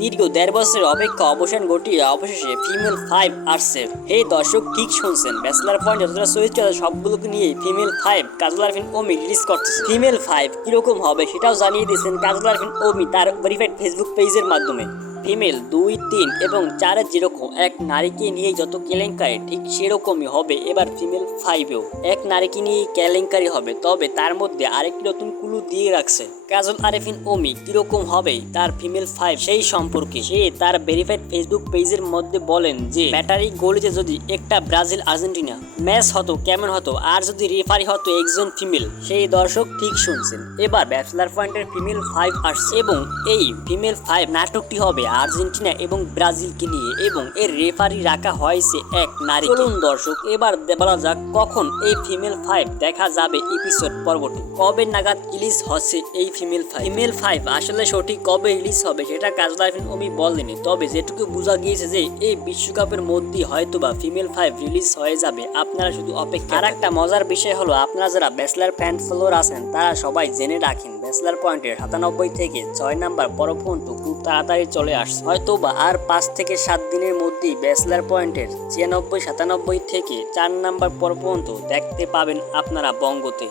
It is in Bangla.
দীর্ঘ ১.৫ বছরের অপেক্ষা অবসান ঘটিয়ে অবশেষে ফিমেল 5 আসছে। হে দর্শক, ঠিক শুনছেন, ব্যাচেলার পয়েন্ট যতটা চরিত্র আছে সবগুলোকে নিয়ে ফিমেল 5 কাজল আরফিন ওমি রিলিজ করতেছে। ফিমেল 5 কিরকম হবে সেটাও জানিয়ে দিয়েছেন কাজল আরফিন ওমি তার ভেরিফাইড ফেসবুক পেজের মাধ্যমে। ফিমেল ২, ৩ এবং ৪ যেরকম এক নারীকে নিয়ে যত কেলেঙ্কারি, ঠিক সেরকমই হবে এবার ফিমেল 5-এও এক নারীকে নিয়ে কেলেঙ্কারি হবে। তবে তার মধ্যে আরেকটি নতুন ক্লু দিয়ে রাখছে কাজল আরফিন ওমি কিরকম হবে তার ফিমেল 5 সেই সম্পর্কে। সে তার ভেরিফাইড ফেসবুক পেজের মধ্যে বলেন যে ব্যাটারি গলিতে যদি একটা ব্রাজিল আর্জেন্টিনা ম্যাচ হতো কেমন হতো, আর যদি রেফারি হতো একজন ফিমেল। সেই দর্শক ঠিক শুনছেন, এবার ব্যাচেলার পয়েন্টের ফিমেল 5 আসছে এবং এই ফিমেল 5 নাটকটি হবে আর্জেন্টিনা এবং ব্রাজিলকে নিয়ে এবং এর রেফারি রাখা হয়েছে এক নারী। চলুন দর্শক, এবার বলা যাক কখন এই ফিমেল 5 দেখা যাবে এপিসোড পর্বটি, কবে নাগাদ রিলিজ হচ্ছে এই ফিমেল 5। ফিমেল 5 আসলে সঠিক কবে রিলিজ হবে সেটা কাজল আরফিন ওমি বলেনি, তবে যেটুকু বোঝা গিয়েছে যে এই বিশ্বকাপের মধ্যেই হয়তোবা ফিমেল 5 রিলিজ হয়ে যাবে। আপনারা শুধু অপেক্ষা। আর একটা মজার বিষয় হলো, আপনারা যারা ব্যাচেলার ফ্যান ফলোয়ার আছেন তারা সবাই জেনে রাখেন ব্যাচেলার পয়েন্টের 97 থেকে 6 নাম্বার পর্ব পর্যন্ত খুব তাড়াতাড়ি চলে আসছে। হয়তোবা আর 5 থেকে 7 দিনের মধ্যেই ব্যাচেলার পয়েন্টের 96, 97 থেকে 4 নাম্বার পর্ব পর্যন্ত দেখতে পাবেন আপনারা বঙ্গতে।